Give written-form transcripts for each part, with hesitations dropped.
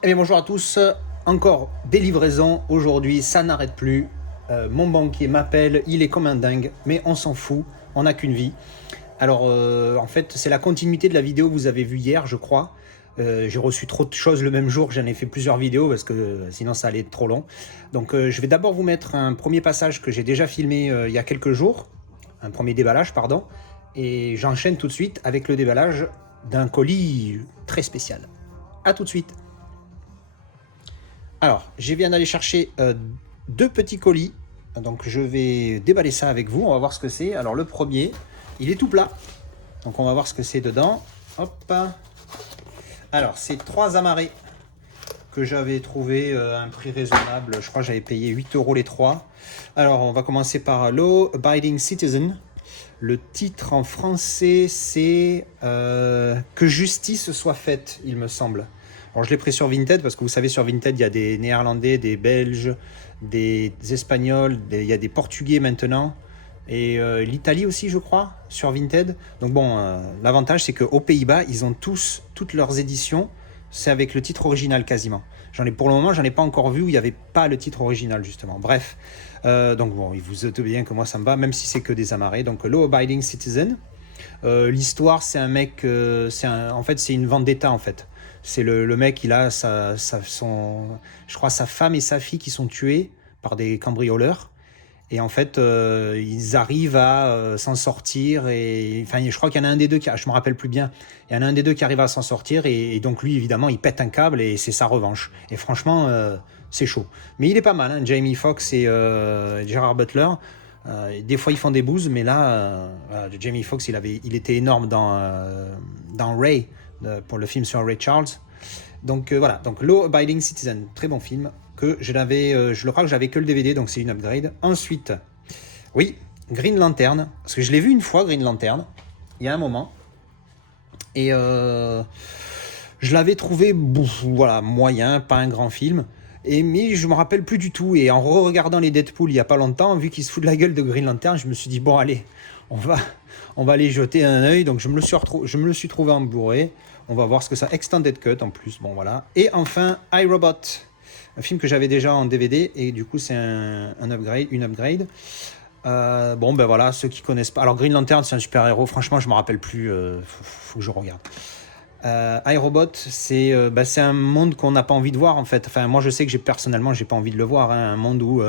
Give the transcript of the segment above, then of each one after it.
Eh bien bonjour à tous, encore des livraisons aujourd'hui, ça n'arrête plus. Mon banquier m'appelle, il est comme un dingue, mais on s'en fout, on n'a qu'une vie. Alors en fait c'est la continuité de la vidéo que vous avez vue hier je crois. J'ai reçu trop de choses le même jour, j'en ai fait plusieurs vidéos parce que sinon ça allait être trop long. Donc je vais d'abord vous mettre un premier passage que j'ai déjà filmé il y a quelques jours, un premier déballage pardon, et j'enchaîne tout de suite avec le déballage d'un colis très spécial. A tout de suite. Alors, je viens d'aller chercher deux petits colis. Donc, je vais déballer ça avec vous. On va voir ce que c'est. Alors, le premier, il est tout plat. Donc, on va voir ce que c'est dedans. Hop. Alors, c'est 3 amarrés que j'avais trouvé à un prix raisonnable. Je crois que j'avais payé 8 € les 3. Alors, on va commencer par Law Abiding Citizen. Le titre en français, c'est Que justice soit faite, il me semble. Alors je l'ai pris sur Vinted parce que vous savez sur Vinted il y a des Néerlandais, des Belges, des Espagnols, il y a des Portugais maintenant et l'Italie aussi je crois sur Vinted. Donc bon, l'avantage c'est qu'aux Pays-Bas ils ont toutes leurs éditions, c'est avec le titre original quasiment. Pour le moment j'en ai pas encore vu où il n'y avait pas le titre original justement. Bref, donc bon, il vous doutez bien que moi ça me va même si c'est que des amarrés. Donc Law Abiding Citizen. L'histoire c'est un mec, en fait c'est une vendetta en fait. C'est le mec, il a je crois sa femme et sa fille qui sont tuées par des cambrioleurs. Et en fait, ils arrivent à s'en sortir. Et enfin, je crois qu'il y en a un des deux je me rappelle plus bien. Il y en a un des deux qui arrive à s'en sortir. Et donc lui, évidemment, il pète un câble et c'est sa revanche. Et franchement, c'est chaud. Mais il est pas mal, hein, Jamie Foxx et Gerard Butler. Des fois, ils font des bouses, mais là, Jamie Foxx, il était énorme dans Ray, pour le film sur Ray Charles. Donc voilà, donc Law Abiding Citizen, très bon film, que je le crois que j'avais que le DVD, donc c'est une upgrade. Ensuite, oui, Green Lantern, parce que je l'ai vu une fois, Green Lantern, il y a un moment, et je l'avais trouvé, voilà, moyen, pas un grand film, mais je me rappelle plus du tout, et en re-regardant les Deadpool il y a pas longtemps, vu qu'il se fout de la gueule de Green Lantern, je me suis dit, bon allez, on va aller jeter un œil, donc je me le suis trouvé en Blu-ray. On va voir ce que ça... Extended Cut en plus, bon voilà. Et enfin, iRobot, un film que j'avais déjà en DVD, et du coup c'est une upgrade. Bon ben voilà, ceux qui connaissent pas... Alors Green Lantern c'est un super-héros, franchement je me rappelle plus, faut que je regarde. iRobot, c'est un monde qu'on n'a pas envie de voir en fait. Enfin moi je sais que personnellement j'ai pas envie de le voir, hein. Un monde où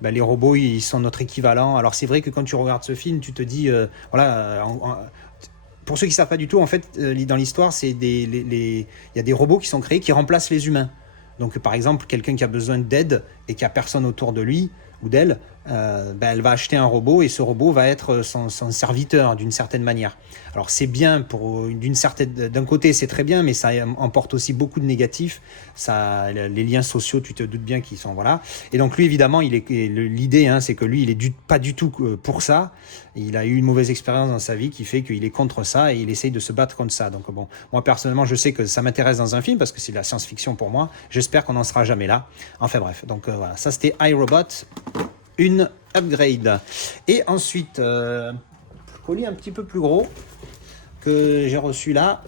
les robots ils sont notre équivalent. Alors c'est vrai que quand tu regardes ce film tu te dis voilà, pour ceux qui ne savent pas du tout, en fait, dans l'histoire, il y a des robots qui sont créés qui remplacent les humains. Donc, par exemple, quelqu'un qui a besoin d'aide et qui a personne autour de lui ou d'elle, elle va acheter un robot et ce robot va être son serviteur d'une certaine manière. Alors, c'est bien d'un côté, c'est très bien, mais ça emporte aussi beaucoup de négatifs. Les liens sociaux, tu te doutes bien qu'ils sont voilà. Et donc lui, évidemment, l'idée, hein, c'est que lui, il est pas du tout pour ça. Il a eu une mauvaise expérience dans sa vie qui fait qu'il est contre ça et il essaye de se battre contre ça. Donc bon, moi personnellement, je sais que ça m'intéresse dans un film parce que c'est de la science-fiction pour moi. J'espère qu'on n'en sera jamais là. Enfin bref, donc voilà, ça c'était iRobot, une upgrade. Et ensuite, colis un petit peu plus gros que j'ai reçu là.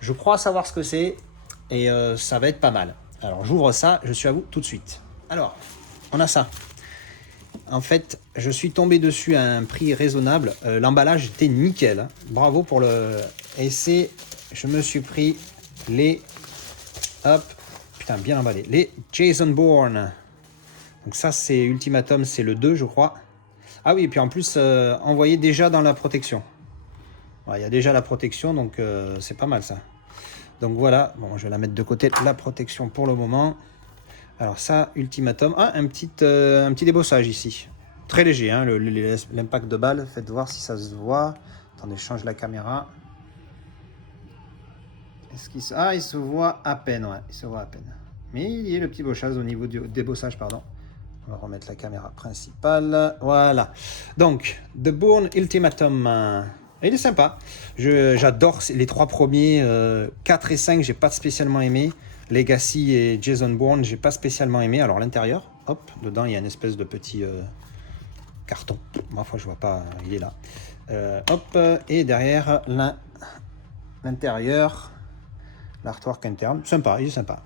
Je crois savoir ce que c'est et ça va être pas mal. Alors j'ouvre ça, je suis à vous tout de suite. Alors, on a ça. En fait, je suis tombé dessus à un prix raisonnable. L'emballage était nickel, hein. Bravo pour le... Et je me suis pris les... Hop, putain, bien emballé. Les Jason Bourne. Donc ça, c'est Ultimatum, c'est le 2, je crois. Ah oui, et puis en plus, envoyé déjà dans la protection. Il y a déjà la protection, donc c'est pas mal ça. Donc voilà, bon, je vais la mettre de côté, la protection pour le moment. Alors ça, Ultimatum. Ah, un petit débossage ici. Très léger, hein, l'impact de balle. Faites voir si ça se voit. Attendez, je change la caméra. Il se voit à peine, ouais. Il se voit à peine. Mais il y a le petit bossage au niveau du débossage, pardon. On va remettre la caméra principale. Voilà. Donc, The Bourne Ultimatum. Il est sympa. J'adore les 3 premiers. 4 et 5, j'ai pas spécialement aimé. Legacy et Jason Bourne, j'ai pas spécialement aimé. Alors l'intérieur, hop, dedans il y a une espèce de petit carton. Ma foi, je vois pas, il est là. Hop, et derrière l'intérieur, l'artwork interne, sympa, il est sympa.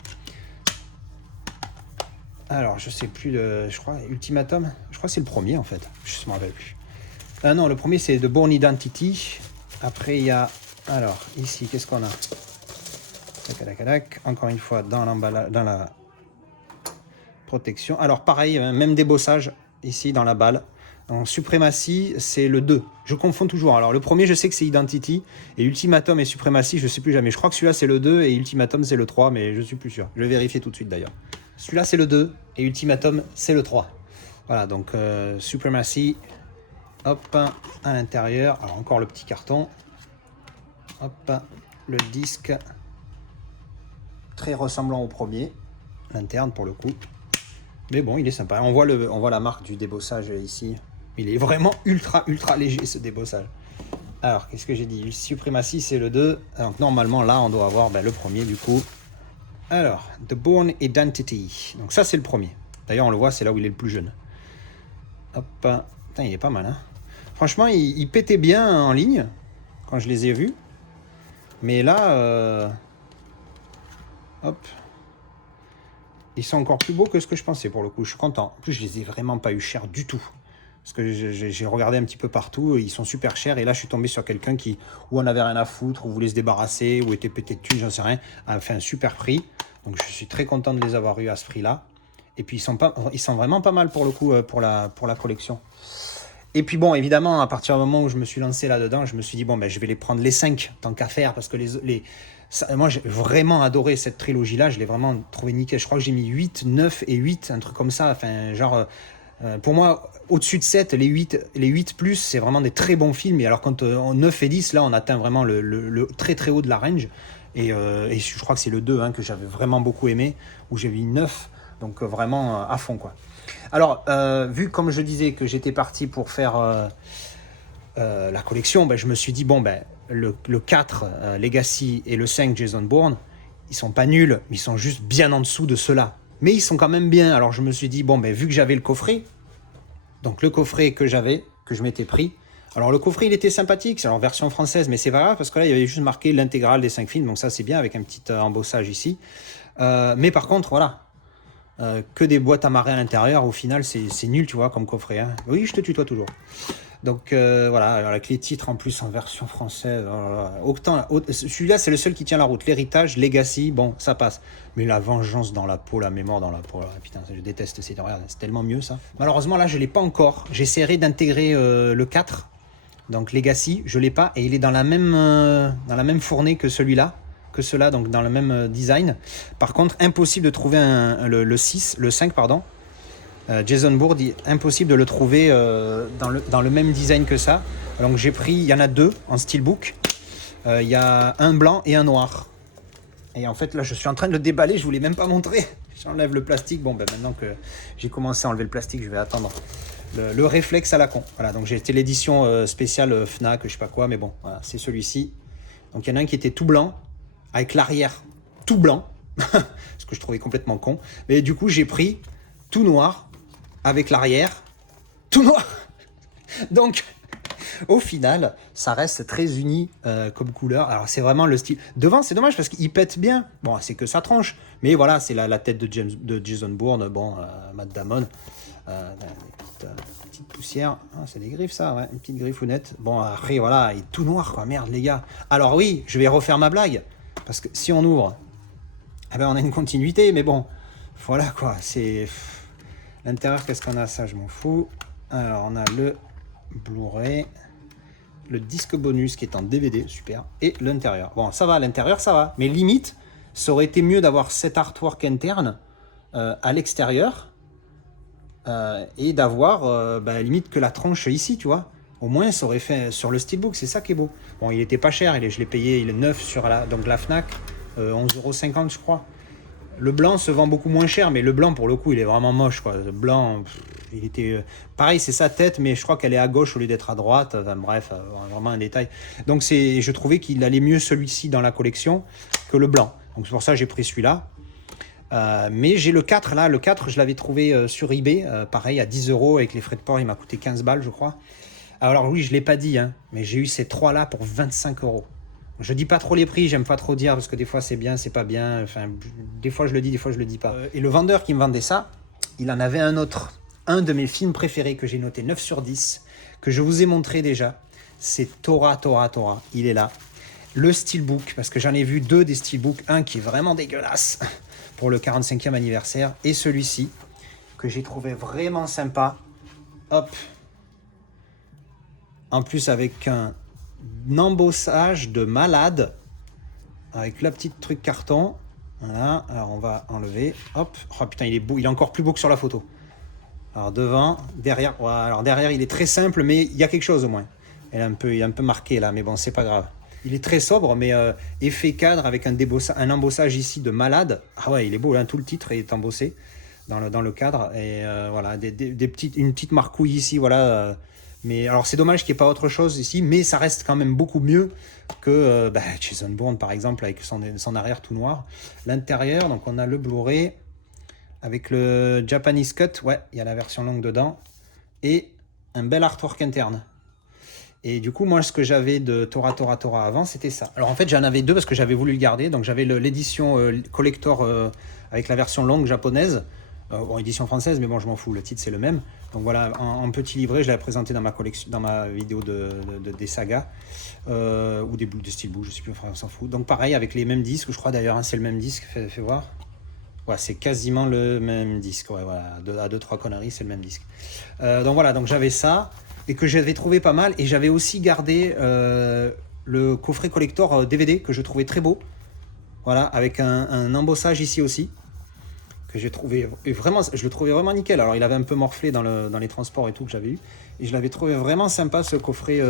Alors, je sais plus, je crois, Ultimatum, je crois que c'est le premier en fait, je ne me rappelle plus. Ah non, le premier c'est The Bourne Identity. Après, il y a, alors, ici, qu'est-ce qu'on a? Tac, tac, tac, encore une fois, dans l'emballage, dans la protection. Alors, pareil, même débossage, ici, dans la balle. En Supremacy, c'est le 2. Je confonds toujours. Alors, le premier, je sais que c'est Identity. Et Ultimatum et Supremacy, je ne sais plus jamais. Je crois que celui-là, c'est le 2 et Ultimatum, c'est le 3, mais je suis plus sûr. Je vais vérifier tout de suite, d'ailleurs. Celui-là, c'est le 2 et Ultimatum, c'est le 3. Voilà, donc Supremacy, hop, à l'intérieur. Alors, encore le petit carton. Hop, le disque, très ressemblant au premier. L'interne, pour le coup. Mais bon, il est sympa. On voit la marque du débossage ici. Il est vraiment ultra léger, ce débossage. Alors, qu'est-ce que j'ai dit? Supremacy, c'est le 2. Donc, normalement, là, on doit avoir le premier, du coup. Alors, The Bourne Identity. Donc, ça, c'est le premier. D'ailleurs, on le voit, c'est là où il est le plus jeune. Hop. Putain, il est pas mal, hein. Franchement, il pétait bien en ligne, quand je les ai vus. Mais là, hop. Ils sont encore plus beaux que ce que je pensais, pour le coup. Je suis content. En plus, je les ai vraiment pas eu chers du tout. Parce que j'ai regardé un petit peu partout, ils sont super chers. Et là, je suis tombé sur quelqu'un où on avait rien à foutre, ou voulait se débarrasser, ou était pété de thunes, j'en sais rien, a fait un super prix. Donc, je suis très content de les avoir eu à ce prix-là. Et puis, ils sont vraiment pas mal pour le coup, pour la collection. Et puis bon, évidemment, à partir du moment où je me suis lancé là-dedans, je me suis dit, bon, je vais les prendre les 5, tant qu'à faire, parce que moi, j'ai vraiment adoré cette trilogie-là, je l'ai vraiment trouvé nickel. Je crois que j'ai mis 8, 9 et 8, un truc comme ça. Enfin, genre, pour moi, au-dessus de 7, les 8 plus, c'est vraiment des très bons films. Et alors, quand en 9 et 10, là, on atteint vraiment le très très haut de la range. Et je crois que c'est le 2 que j'avais vraiment beaucoup aimé, où j'ai mis 9, donc vraiment à fond, quoi. Alors, vu comme je disais que j'étais parti pour faire la collection, je me suis dit, bon, le 4 Legacy et le 5 Jason Bourne, ils sont pas nuls, mais ils sont juste bien en dessous de ceux-là. Mais ils sont quand même bien. Alors je me suis dit, bon, vu que j'avais le coffret, donc le coffret que je m'étais pris, alors le coffret il était sympathique, c'est en version française, mais c'est pas grave parce que là il y avait juste marqué l'intégrale des 5 films, donc ça c'est bien avec un petit embossage ici. Mais par contre, voilà. Que des boîtes amarrées à l'intérieur, au final c'est nul, tu vois, comme coffret, hein. Oui, je te tutoie toujours. Donc voilà, avec les titres en plus en version française, celui-là c'est le seul qui tient la route. L'héritage, Legacy, bon, ça passe. Mais la vengeance dans la peau, la mémoire dans la peau, putain, je déteste ces regarde, c'est tellement mieux ça. Malheureusement là je l'ai pas encore, j'essaierai d'intégrer le 4, donc Legacy, je l'ai pas, et il est dans la même fournée que celui-là, que cela, donc dans le même design. Par contre, impossible de trouver le 5, pardon. Jason Bourne, impossible de le trouver dans le même design que ça. Donc j'ai pris, il y en a 2 en steelbook. Il y a un blanc et un noir. Et en fait là je suis en train de le déballer, je ne vous l'ai même pas montré. J'enlève le plastique. Bon maintenant que j'ai commencé à enlever le plastique, je vais attendre le réflexe à la con. Voilà, donc j'ai été l'édition spéciale Fnac, je sais pas quoi, mais bon, voilà, c'est celui-ci. Donc il y en a un qui était tout blanc, avec l'arrière tout blanc, ce que je trouvais complètement con. Mais du coup j'ai pris tout noir, avec l'arrière tout noir. Donc au final ça reste très uni comme couleur. Alors c'est vraiment le style devant, c'est dommage parce qu'il pète bien, bon c'est que sa tronche, mais voilà, c'est la tête de Jason Bourne, bon, Matt Damon, petite poussière, c'est des griffes ça, ouais, une petite griffounette. Bon après voilà, il est tout noir quoi, merde les gars. Alors oui, je vais refaire ma blague, parce que si on ouvre, on a une continuité, mais bon, voilà quoi, c'est... L'intérieur, qu'est-ce qu'on a? Ça, je m'en fous. Alors, on a le Blu-ray, le disque bonus qui est en DVD, super, et l'intérieur. Bon, ça va, l'intérieur, ça va. Mais limite, ça aurait été mieux d'avoir cet artwork interne à l'extérieur et d'avoir, limite, que la tronche ici, tu vois. Au moins, ça aurait fait sur le steelbook, c'est ça qui est beau. Bon, il était pas cher, je l'ai payé, il est neuf sur donc la Fnac, 11,50 €, je crois. Le blanc se vend beaucoup moins cher, mais le blanc, pour le coup, il est vraiment moche, quoi. Le blanc, il était... pareil, c'est sa tête, mais je crois qu'elle est à gauche au lieu d'être à droite. Enfin, bref, vraiment un détail. Donc, je trouvais qu'il allait mieux celui-ci dans la collection que le blanc. Donc, c'est pour ça que j'ai pris celui-là. Mais j'ai le 4, là. Le 4, je l'avais trouvé sur eBay. Pareil, à 10 € avec les frais de port. Il m'a coûté 15 balles, je crois. Alors, oui, je ne l'ai pas dit, hein, mais j'ai eu ces 3-là pour 25 €. Je dis pas trop les prix, j'aime pas trop dire parce que des fois c'est bien, c'est pas bien. Enfin, des fois je le dis, des fois je le dis pas. Et le vendeur qui me vendait ça, il en avait un autre. Un de mes films préférés que j'ai noté 9 sur 10, que je vous ai montré déjà. C'est Tora, Tora, Tora. Il est là. Le steelbook, parce que j'en ai vu 2 des steelbooks. Un qui est vraiment dégueulasse pour le 45e anniversaire. Et celui-ci, que j'ai trouvé vraiment sympa. Hop. En plus avec un embossage de malade. Avec la petite truc carton. Voilà. Alors on va enlever. Hop. Oh putain, il est beau. Il est encore plus beau que sur la photo. Alors devant, derrière. Voilà. Alors derrière, il est très simple, mais il y a quelque chose au moins. Il est un peu marqué là, mais bon, c'est pas grave. Il est très sobre, mais effet cadre avec un embossage ici de malade. Ah ouais, il est beau, hein, tout le titre est embossé dans le cadre. Et voilà, une petite marquouille ici, voilà. Mais alors c'est dommage qu'il n'y ait pas autre chose ici, mais ça reste quand même beaucoup mieux que Jason Bourne par exemple, avec son arrière tout noir. L'intérieur, donc on a le Blu-ray avec le Japanese Cut, ouais, il y a la version longue dedans. Et un bel artwork interne. Et du coup, moi, ce que j'avais de Tora Tora Tora avant, c'était ça. Alors en fait, j'en avais 2 parce que j'avais voulu le garder. Donc j'avais l'édition collector avec la version longue japonaise. Bon, édition française, mais bon, je m'en fous, le titre c'est le même. Donc voilà, en petit livret, je l'avais présenté dans ma collection, dans ma vidéo des sagas, ou des steelbooks, je sais plus, enfin, on s'en fout. Donc pareil, avec les mêmes disques, je crois d'ailleurs, hein, c'est le même disque, fais voir. Ouais, c'est quasiment le même disque, ouais, voilà, à 2-3 conneries, c'est le même disque. Donc voilà, donc j'avais ça. Et que j'avais trouvé pas mal. Et j'avais aussi gardé le coffret collector DVD que je trouvais très beau. Voilà, avec un embossage ici aussi. Que j'ai trouvé vraiment, je le trouvais vraiment nickel. Alors il avait un peu morflé dans les transports et tout que j'avais eu. Et je l'avais trouvé vraiment sympa ce coffret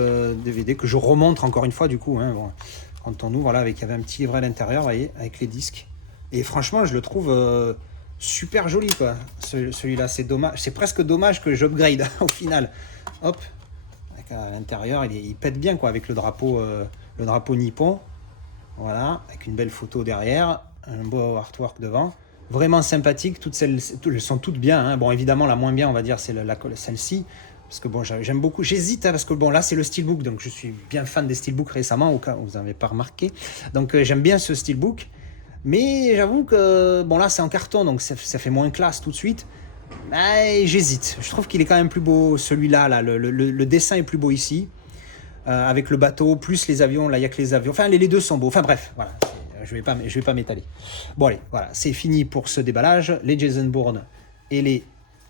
DVD que je remontre encore une fois du coup. Hein, bon, quand on ouvre, voilà, il y avait un petit livret à l'intérieur, vous voyez, avec les disques. Et franchement, je le trouve super joli quoi. Celui-là, c'est dommage. C'est presque dommage que j'upgrade au final. Hop, à l'intérieur, il pète bien quoi, avec le drapeau nippon. Voilà, avec une belle photo derrière, un beau artwork devant. Vraiment sympathique, elles sont toutes bien. Hein. Bon, évidemment, la moins bien, on va dire, c'est celle-ci. Parce que bon, j'aime beaucoup. J'hésite, hein, parce que bon, là, c'est le steelbook. Donc, je suis bien fan des steelbooks récemment, au cas où vous n'avez pas remarqué. Donc, j'aime bien ce steelbook. Mais j'avoue que, bon, là, c'est en carton, donc ça fait moins classe tout de suite. Mais j'hésite. Je trouve qu'il est quand même plus beau, celui-là. Là, le dessin est plus beau ici. Avec le bateau, plus les avions. Là, il n'y a que les avions. Enfin, les 2 sont beaux. Enfin, bref, voilà. Je vais pas m'étaler. Bon, allez, voilà. C'est fini pour ce déballage. Les Jason Bourne et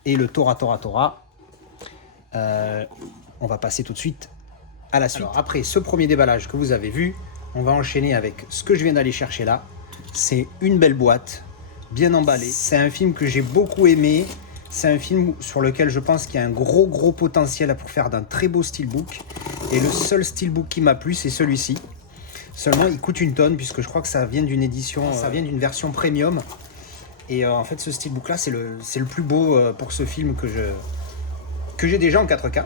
le Tora Tora Tora. On va passer tout de suite à la suite. Alors, après ce premier déballage que vous avez vu, on va enchaîner avec ce que je viens d'aller chercher là. C'est une belle boîte, bien emballée. C'est un film que j'ai beaucoup aimé. C'est un film sur lequel je pense qu'il y a un gros potentiel pour faire d'un très beau steelbook. Et le seul steelbook qui m'a plu, c'est celui-ci. Seulement, il coûte une tonne, puisque je crois que ça vient d'une édition, ça vient d'une version premium. Et en fait, ce steelbook-là, c'est le plus beau pour ce film que j'ai déjà en 4K.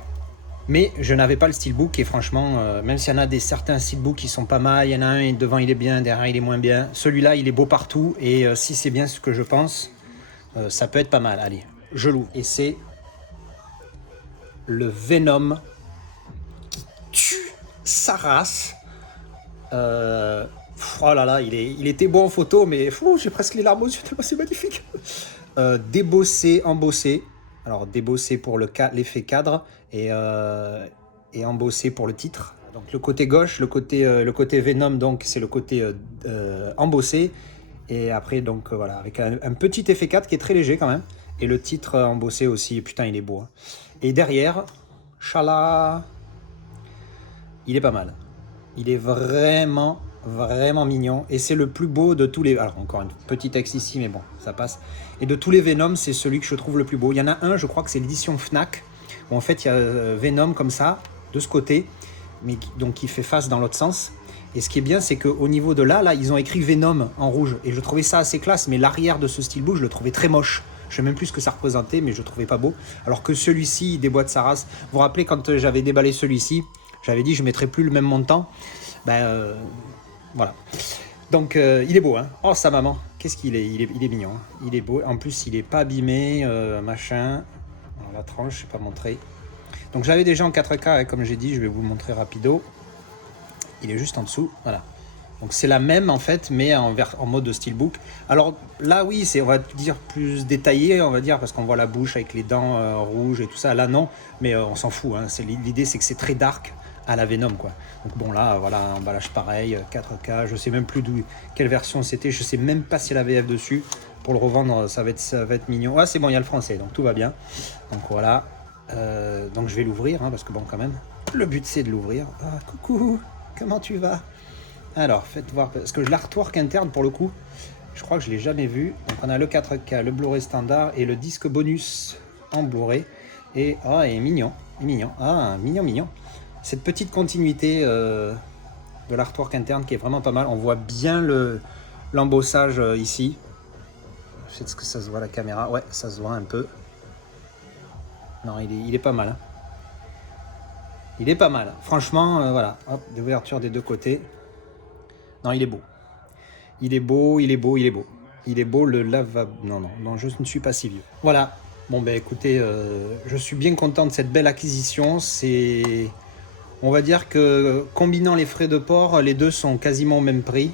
Mais je n'avais pas le steelbook et franchement, même s'il y en a certains steelbooks qui sont pas mal, il y en a un devant il est bien, derrière il est moins bien. Celui-là, il est beau partout et si c'est bien ce que je pense, ça peut être pas mal. Allez, je l'ouvre. Et c'est le Venom tue sa race. Oh là là, il était beau en photo, mais j'ai presque les larmes aux yeux tellement c'est magnifique. Débossé, embossé. Alors débossé pour l'effet cadre et embossé pour le titre. Donc le côté gauche, le côté Venom, donc c'est le côté embossé. Et après donc voilà, avec un petit effet cadre qui est très léger quand même. Et le titre embossé aussi, putain il est beau. Hein. Et derrière, chala, il est pas mal. Il est vraiment mignon. Et c'est le plus beau de tous les... Alors encore un petit texte ici, mais bon, ça passe. Et de tous les Venom, c'est celui que je trouve le plus beau. Il y en a un, je crois que c'est l'édition Fnac, où en fait il y a Venom comme ça, de ce côté, mais donc qui fait face dans l'autre sens. Et ce qui est bien, c'est qu'au niveau de là, ils ont écrit Venom en rouge. Et je trouvais ça assez classe, mais l'arrière de ce steelbook, je le trouvais très moche. Je sais même plus ce que ça représentait, mais je le trouvais pas beau. Alors que celui-ci, il déboîte sa race. Vous vous rappelez, quand j'avais déballé celui-ci, j'avais dit je ne mettrais plus le même montant. Voilà. Donc il est beau, hein. Oh sa maman, qu'est-ce qu'il est, il est mignon. Hein. Il est beau. En plus, il est pas abîmé, machin. Alors, la tranche, je sais pas montrer. Donc j'avais déjà en 4K, hein, comme j'ai dit, je vais vous le montrer rapido. Il est juste en dessous, voilà. Donc c'est la même en fait, mais en mode steelbook. Alors là oui, c'est on va dire plus détaillé, on va dire, parce qu'on voit la bouche avec les dents rouges et tout ça. Là non, mais on s'en fout. Hein. L'idée c'est que c'est très dark à la Venom quoi. Donc bon là voilà, emballage pareil, 4K. Je sais même plus quelle version c'était. Je sais même pas s'il y a la VF dessus. Pour le revendre, ça va être mignon. Ah c'est bon, il y a le français, donc tout va bien. Donc voilà. Donc je vais l'ouvrir hein, parce que bon quand même. Le but c'est de l'ouvrir. Ah coucou, comment tu vas? Alors, faites voir, parce que l'artwork interne, pour le coup, je crois que je ne l'ai jamais vu. Donc, on a le 4K, le Blu-ray standard et le disque bonus en Blu-ray. Et, oh, il est mignon, il est mignon. Ah, mignon, mignon. Cette petite continuité de l'artwork interne qui est vraiment pas mal. On voit bien l'embossage ici. Est-ce que ça se voit à la caméra? Ouais, ça se voit un peu. Non, il est pas mal. Hein. Il est pas mal. Franchement, voilà. Hop, l'ouverture des deux côtés. Non, il est beau. Il est beau, il est beau, il est beau. Il est beau, le lavabo. Non, je ne suis pas si vieux. Voilà. Bon, ben écoutez, je suis bien content de cette belle acquisition. On va dire que combinant les frais de port, les deux sont quasiment au même prix.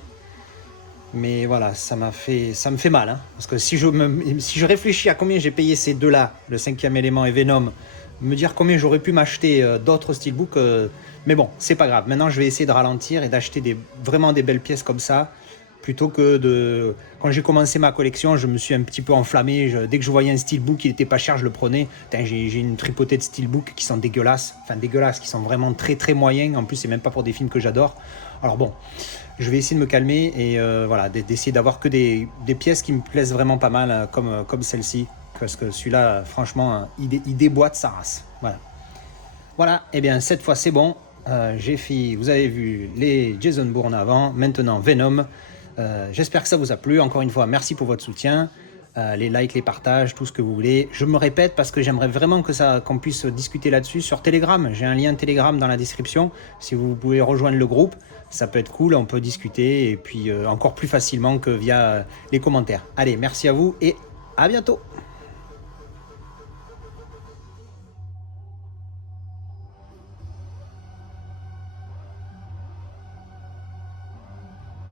Mais voilà, ça me fait mal. Hein, parce que si je réfléchis à combien j'ai payé ces deux-là, le 5e élément et Venom, me dire combien j'aurais pu m'acheter d'autres steelbooks, mais bon, c'est pas grave. Maintenant, je vais essayer de ralentir et d'acheter vraiment des belles pièces comme ça, plutôt que de... Quand j'ai commencé ma collection, je me suis un petit peu enflammé. Dès que je voyais un steelbook qui n'était pas cher, je le prenais. J'ai une tripotée de steelbooks qui sont dégueulasses, qui sont vraiment très très moyens. En plus, c'est même pas pour des films que j'adore. Alors bon, je vais essayer de me calmer et voilà, d'essayer d'avoir que des pièces qui me plaisent vraiment pas mal, comme celle-ci. Parce que celui-là, franchement, il déboîte sa race. Voilà, et bien cette fois c'est bon. Vous avez vu les Jason Bourne avant, maintenant Venom. J'espère que ça vous a plu. Encore une fois, merci pour votre soutien. Les likes, les partages, tout ce que vous voulez. Je me répète parce que j'aimerais vraiment qu'on puisse discuter là-dessus sur Telegram. J'ai un lien Telegram dans la description. Si vous pouvez rejoindre le groupe, ça peut être cool. On peut discuter et puis encore plus facilement que via les commentaires. Allez, merci à vous et à bientôt.